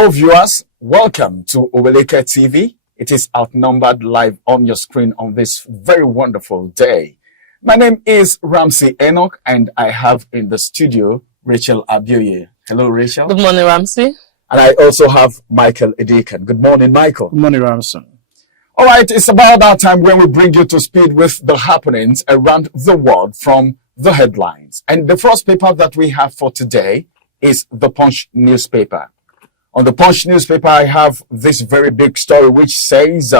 Hello viewers, welcome to Oweleketv. It is outnumbered live on your screen on this very wonderful day. My name is Ramsey Enoch and I have in the studio Rachel Abuja. Hello Rachel. Good morning Ramsey. And I also have Michael Edikan. Good morning Michael. Good morning Ramsey. All right, it's about that time when we bring you to speed with the happenings around the world from the headlines. And the first paper that we have for today is the Punch newspaper. On the Punch newspaper, I have this very big story which says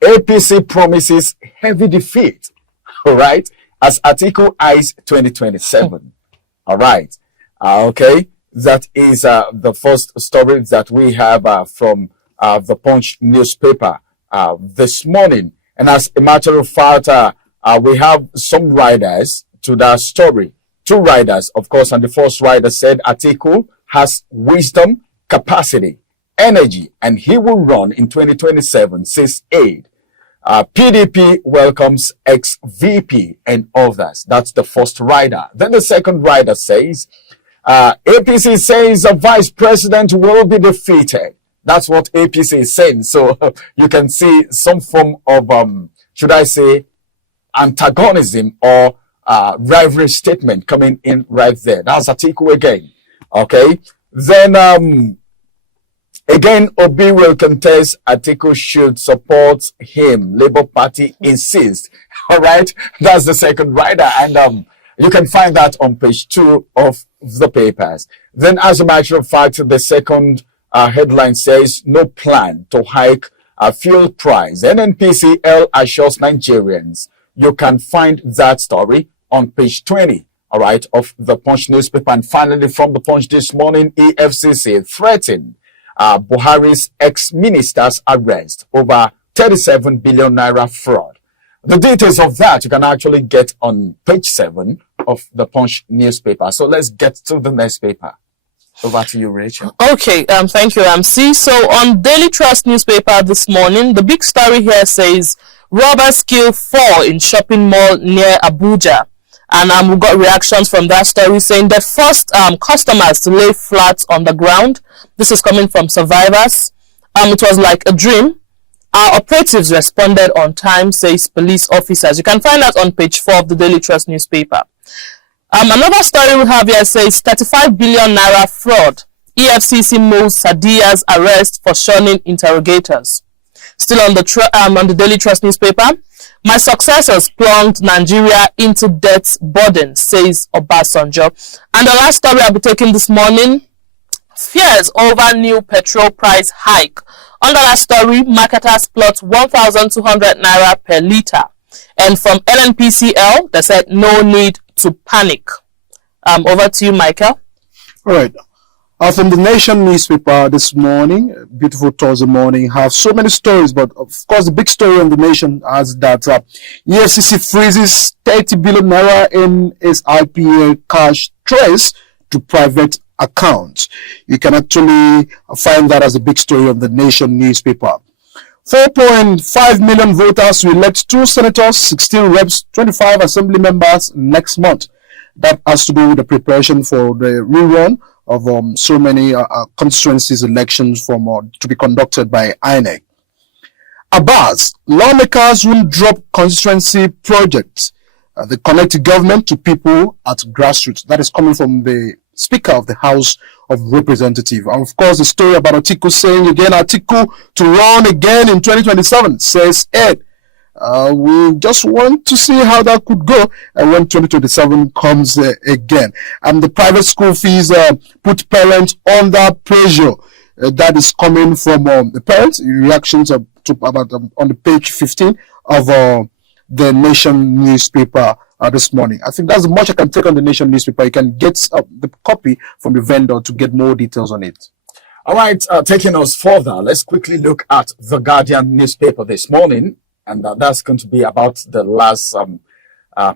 APC promises heavy defeat, all right, as Atiku eyes 2027. All right, okay, that is the first story that we have from the Punch newspaper this morning. And as a matter of fact, we have some riders to that story. Two riders, of course, and the first rider said Atiku has wisdom, capacity, energy, and he will run in 2027, says aide. PDP welcomes ex-VP and others. That's the first rider. Then the second rider says, APC says a vice president will be defeated. That's what APC is saying. So you can see some form of, should I say, antagonism or rivalry statement coming in right there. That's Atiku again. Okay, then again, Obi will contest. Atiku should support him. Labour Party insists. All right, that's the second rider, and you can find that on page 2 of the papers. Then, as a matter of fact, the second headline says no plan to hike fuel price. NNPCL assures Nigerians. You can find that story on page 20. All right, of the Punch newspaper. And finally, from the Punch this morning, EFCC threatened Buhari's ex-minister's arrest over 37 billion naira fraud. The details of that you can actually get on page 7 of the Punch newspaper. So let's get to the next paper. Over to you, Rachel. Okay, thank you, Ramsey. So on Daily Trust newspaper this morning, the big story here says robbers kill 4 in shopping mall near Abuja. And we got reactions from that story saying the first customers to lay flat on the ground. This is coming from survivors. It was like a dream. Our operatives responded on time, says police officers. You can find that on page 4 of the Daily Trust newspaper. Another story we have here says 35 billion naira fraud. EFCC moves Sadiya's arrest for shunning interrogators. Still on the Daily Trust newspaper. My successors plunged Nigeria into debt burden, says Obasanjo. And the last story I'll be taking this morning, fears over new petrol price hike. Under that story, marketers plot 1,200 naira per litre. And from NNPCL, they said no need to panic. Over to you, Michael. All right. From the Nation newspaper this morning, beautiful Thursday morning, have so many stories, but of course the big story on the Nation is that EFCC freezes 30 billion naira in NSIPA cash trace to private accounts. You can actually find that as a big story on the Nation newspaper. 4.5 million voters will elect 2 senators, 16 reps, 25 assembly members next month. That has to do with the preparation for the rerun of so many constituencies elections to be conducted by INEC. Abbas, lawmakers will drop constituency projects. They connect government to people at grassroots. That is coming from the Speaker of the House of Representatives. And of course, the story about Atiku saying again, Atiku to run again in 2027, says Ed. We just want to see how that could go when 2027 comes again. And the private school fees put parents under pressure. That is coming from the parents. Reactions are about on the page 15 of the Nation newspaper this morning. I think that's much I can take on the Nation newspaper. You can get the copy from the vendor to get more details on it. All right, taking us further, let's quickly look at the Guardian newspaper this morning. And that's going to be about the last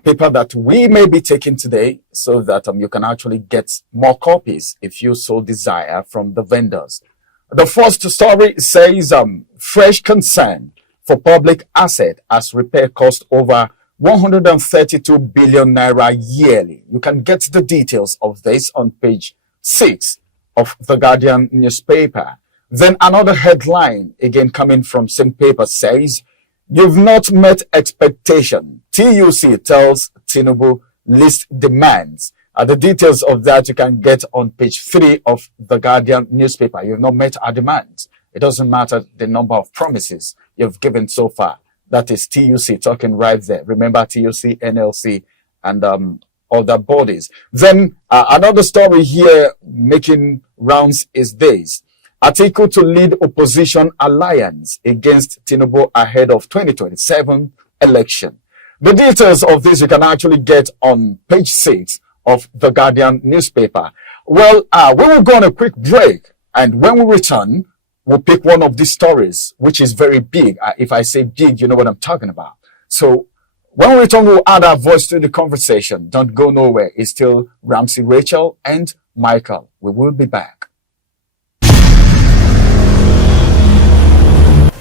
paper that we may be taking today, so that you can actually get more copies if you so desire from the vendors. The first story says fresh concern for public asset as repair cost over 132 billion naira yearly. You can get the details of this on page 6 of the Guardian newspaper. Then another headline, again coming from same paper, says, "You've not met expectation. TUC tells Tinubu list demands." The details of that you can get on page 3 of the Guardian newspaper. You've not met our demands. It doesn't matter the number of promises you've given so far. That is TUC talking right there. Remember TUC, NLC, and other bodies. Then another story here making rounds is this. Atiku to lead opposition alliance against Tinubu ahead of 2027 election. The details of this you can actually get on page 6 of the Guardian newspaper. Well, we will go on a quick break, and when we return, we'll pick one of these stories, which is very big. If I say big, you know what I'm talking about. So when we return, we'll add our voice to the conversation. Don't go nowhere. It's still Ramsey, Rachel, and Michael. We will be back.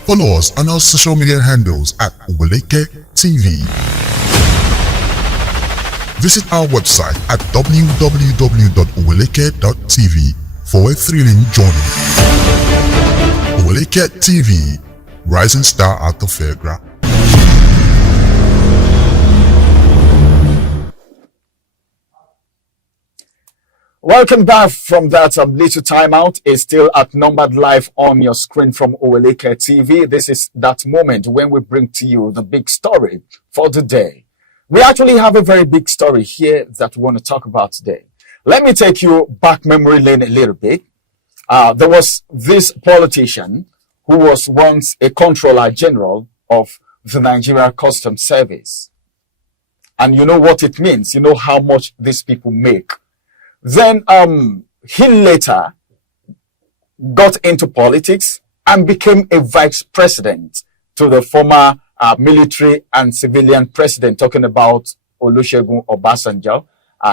Follow us on our social media handles at Oweleketv. Visit our website at www.oweleket.tv for a thrilling journey. Oweleketv, rising star at the fairground. Welcome back from that little timeout. Is still outnumbered live on your screen from Oweleketv. This is that moment when we bring to you the big story for the day. We actually have a very big story here that we want to talk about today. Let me take you back memory lane a little bit. There was this politician who was once a controller general of the Nigeria Customs Service. And you know what it means. You know how much these people make. Then he later got into politics and became a vice president to the former military and civilian president, talking about Olusegun Obasanjo.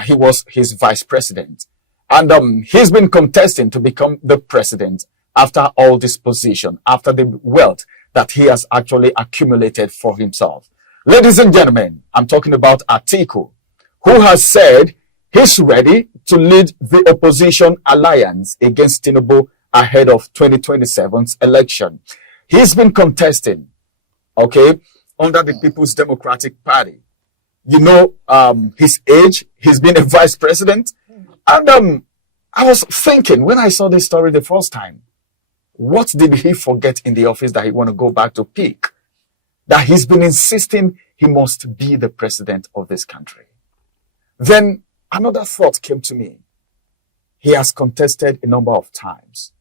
He was his vice president. And he's been contesting to become the president after all this position, after the wealth that he has actually accumulated for himself. Ladies and gentlemen, I'm talking about Atiku, who has said he's ready to lead the opposition alliance against Tinubu ahead of 2027's election. He's been contesting, okay, under the People's Democratic Party. You know, his age, he's been a vice president. And I was thinking when I saw this story the first time, what did he forget in the office that he want to go back to pick? That he's been insisting he must be the president of this country. Then another thought came to me. He has contested a number of times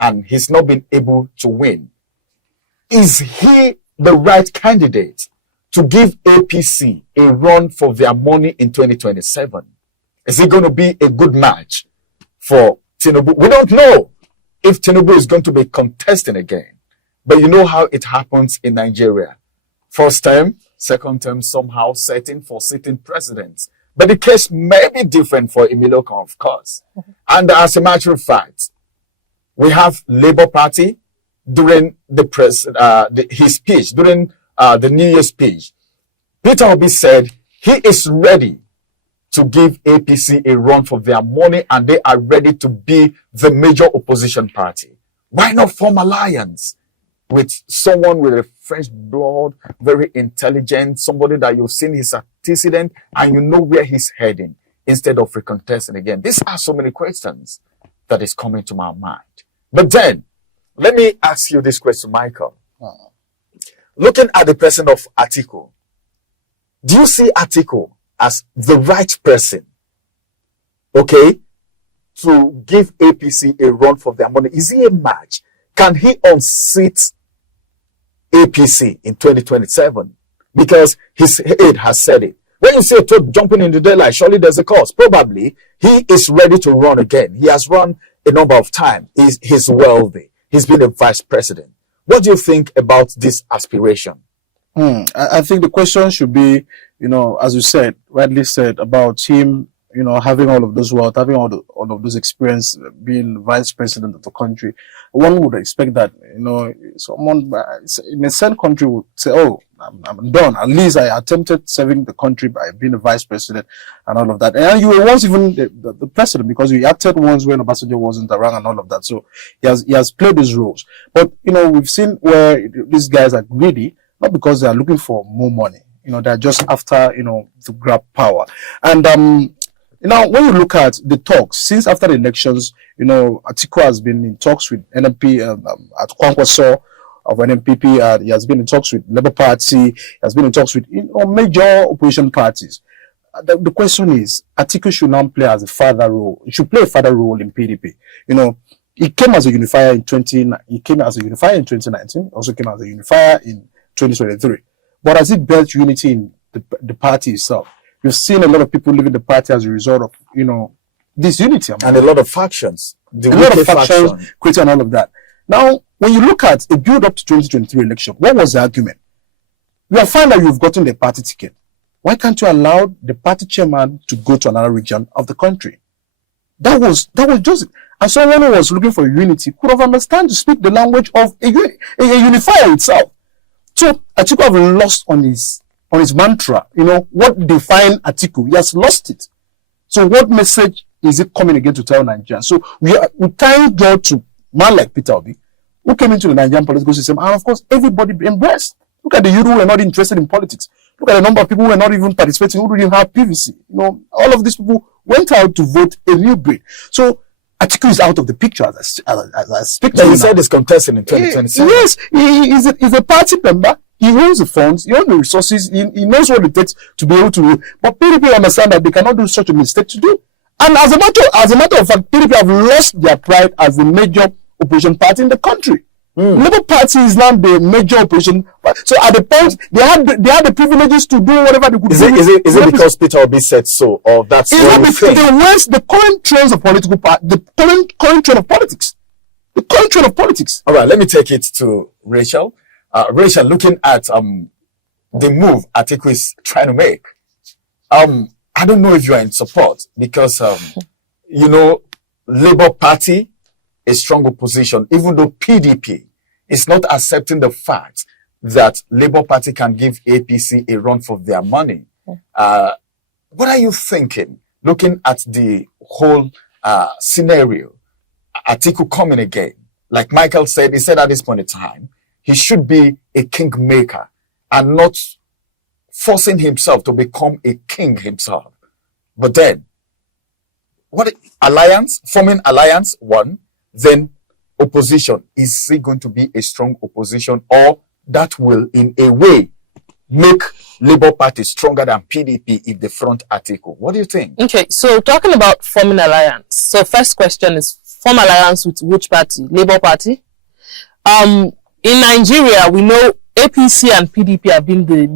and he's not been able to win. Is he the right candidate to give APC a run for their money in 2027? Is it going to be a good match for Tinubu? We don't know if Tinubu is going to be contesting again. But you know how it happens in Nigeria. First term, second term, somehow setting for sitting presidents. But the case may be different for Emilio, of course. And as a matter of fact, we have Labour Party during his speech, during the New Year's speech. Peter Obi said he is ready to give APC a run for their money and they are ready to be the major opposition party. Why not form alliance with someone with a French blood, very intelligent, somebody that you've seen his antecedent and you know where he's heading instead of recontesting again? These are so many questions that is coming to my mind. But then, let me ask you this question, Michael. Looking at the person of Atiku, do you see Atiku as the right person, okay, to give APC a run for their money? Is he a match? Can he unseat APC in 2027? Because his aide has said it. When you see a toad jumping in the daylight, surely there's a cause. Probably he is ready to run again. He has run a number of times. He's wealthy. He's been a vice president. What do you think about this aspiration? I think the question should be, you know, as you said, rightly said, about him, having all of those wealth, having all of those experience, being vice president of the country, one would expect that, someone in a certain country would say, oh, I'm done. At least I attempted serving the country by being a vice president and all of that. And you were once even the president, because you acted once when Obasanjo wasn't around and all of that. So he has played these roles. But, we've seen where these guys are greedy, not because they are looking for more money. They're just after, to grab power. And, now, when you look at the talks, since after the elections, Atiku has been in talks with NNP, at Kwankwaso of NNPP, he has been in talks with Labour Party, he has been in talks with, major opposition parties. The question is, Atiku should now play as a father role. He should play a father role in PDP. He came as a unifier in 2019, also came as a unifier in 2023. But has it built unity in the party itself? We've seen a lot of people leaving the party as a result of, this unity. And a lot of factions. A lot of factions creating all of that. Now, when you look at the build up to 2023 election, what was the argument? You have found that you've gotten the party ticket. Why can't you allow the party chairman to go to another region of the country? That was just it. And someone who was looking for unity could have understood to speak the language of a unifier itself. So Atiku have lost on his mantra, what defined Atiku. He has lost it. So what message is it coming again to tell Nigerians? So we thank God to man like Peter Obi, who came into the Nigerian political system, and of course everybody embraced. Look at the youth who were not interested in politics. Look at the number of people who were not even participating, who didn't have PVC. All of these people went out to vote a new breed. So Atiku is out of the picture as I speak to you. He said he's contesting in 2027. Yes, he's a party member. He owns the funds, he owns the resources, he knows what it takes to be able to do. But PDP understand that they cannot do such a mistake to do. And as a matter of fact, PDP have lost their pride as the major opposition party in the country. Labour Party is now the major opposition. So at the point they had the privileges to do whatever they could do. Is it because Peter Obi said so, or that's what you think? The current trends of political the current trend of politics. The current trend of politics. All right, let me take it to Rachel. Rachel, looking at the move Atiku is trying to make, I don't know if you are in support, because Labour Party, a strong opposition, even though PDP is not accepting the fact that Labour Party can give APC a run for their money. What are you thinking, looking at the whole scenario? Atiku coming again, like Michael said, he said at this point in time, he should be a kingmaker and not forcing himself to become a king himself. But then, forming alliance, one, then opposition. Is it going to be a strong opposition, or that will, in a way, make Labour Party stronger than PDP if they front Atiku? What do you think? Okay, so talking about forming alliance. So first question is, form alliance with which party? Labour Party? In Nigeria, we know APC and PDP have been the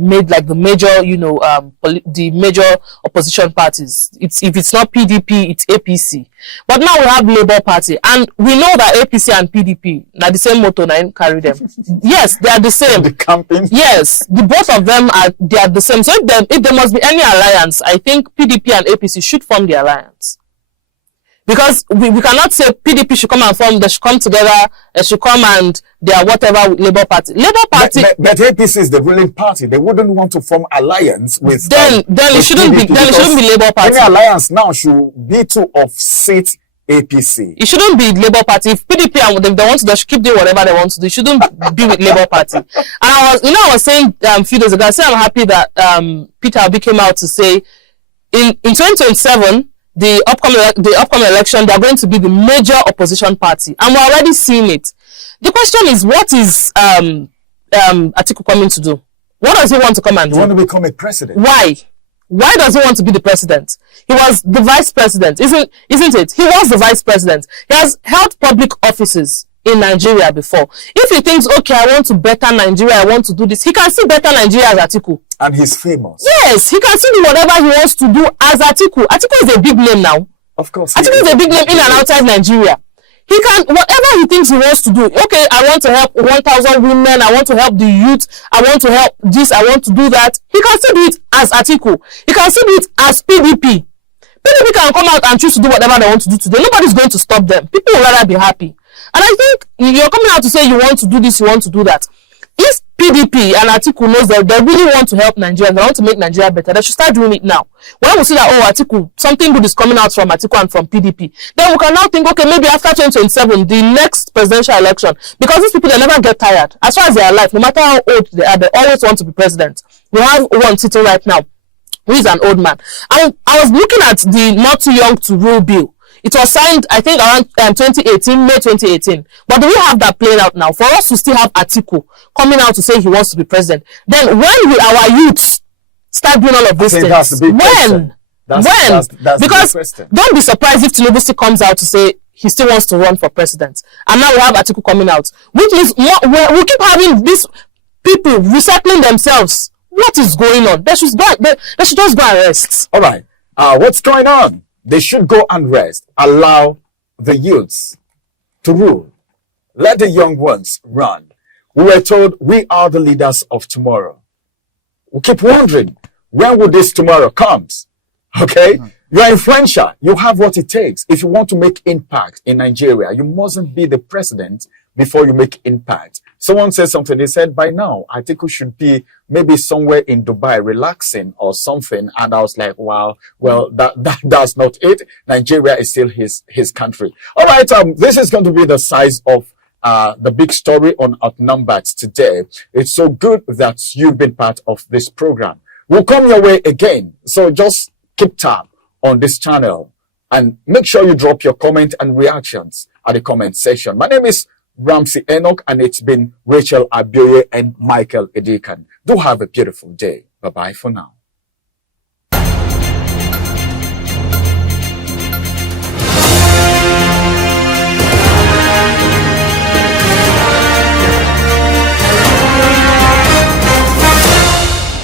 major opposition parties. If it's not PDP, it's APC. But now we have Labour Party, and we know that APC and PDP, now the same motto, now carry them. Yes, they are the same. The campaign. Yes, both of them are the same. So if there must be any alliance, I think PDP and APC should form the alliance. Because we cannot say PDP should come and form, they should come together, they should come and they are whatever with Labour Party. Labour Party. But APC is the ruling party. They wouldn't want to form alliance with. Then it shouldn't be Labour Party. Any alliance now should be to offset APC. It shouldn't be Labour Party. If PDP and they want to, they should keep doing whatever they want to do. It shouldn't be with Labour Party. And I was saying a few days ago, I said I'm happy that Peter Obi came out to say in 2027. The upcoming election, they are going to be the major opposition party, and we're already seeing it. The question is, what is Atiku coming to do? What does he want to come and do? He want to become a president. Why? Why does he want to be the president? He was the vice president, isn't it? He was the vice president. He has held public offices in Nigeria before. If he thinks, okay, I want to better Nigeria, I want to do this, he can still better Nigeria as Atiku. And he's famous. Yes, he can still do whatever he wants to do as Atiku. Atiku is a big name now. Of course. Atiku is a big name in and outside Nigeria. He can, whatever he thinks he wants to do. Okay, I want to help 1,000 women. I want to help the youth. I want to help this. I want to do that. He can still do it as Atiku. He can still do it as PDP. PDP can come out and choose to do whatever they want to do today. Nobody's going to stop them. People will rather be happy. And I think you're coming out to say you want to do this, you want to do that. If PDP and Atiku knows that they really want to help Nigeria, they want to make Nigeria better, they should start doing it now. When we see that, oh, Atiku, something good is coming out from Atiku and from PDP, then we can now think, okay, maybe after 2027, the next presidential election, because these people, they never get tired. As far as they are alive, no matter how old they are, they always want to be president. We have one sitting right now, who is an old man. I was looking at the not too young to rule bill. It was signed, I think, around 2018, May 2018. But do we have that playing out now? For us to still have Atiku coming out to say he wants to be president, then when will our youths start doing all of these things? That's the big question. That's because don't be surprised if Tinubu still comes out to say he still wants to run for president. And now we have Atiku coming out. Which means we keep having these people recycling themselves. What is going on? They should just go and rest. All right. What's going on? They should go and rest. Allow the youths to rule. Let the young ones run. We were told we are the leaders of tomorrow. We keep wondering, when will this tomorrow comes? Okay? You are influential. You have what it takes. If you want to make impact in Nigeria, you mustn't be the president before you make impact. Someone said something. They said by now, Atiku should be maybe somewhere in Dubai relaxing or something. And I was like, wow, well, that's not it. Nigeria is still his country. All right. This is going to be the size of the big story on Outnumbered today. It's so good that you've been part of this program. We'll come your way again. So just keep tab on this channel and make sure you drop your comment and reactions at the comment section. My name is Ramsey Enoch, and it's been Rachel Abioye and Michael Edikan. Do have a beautiful day. Bye-bye for now.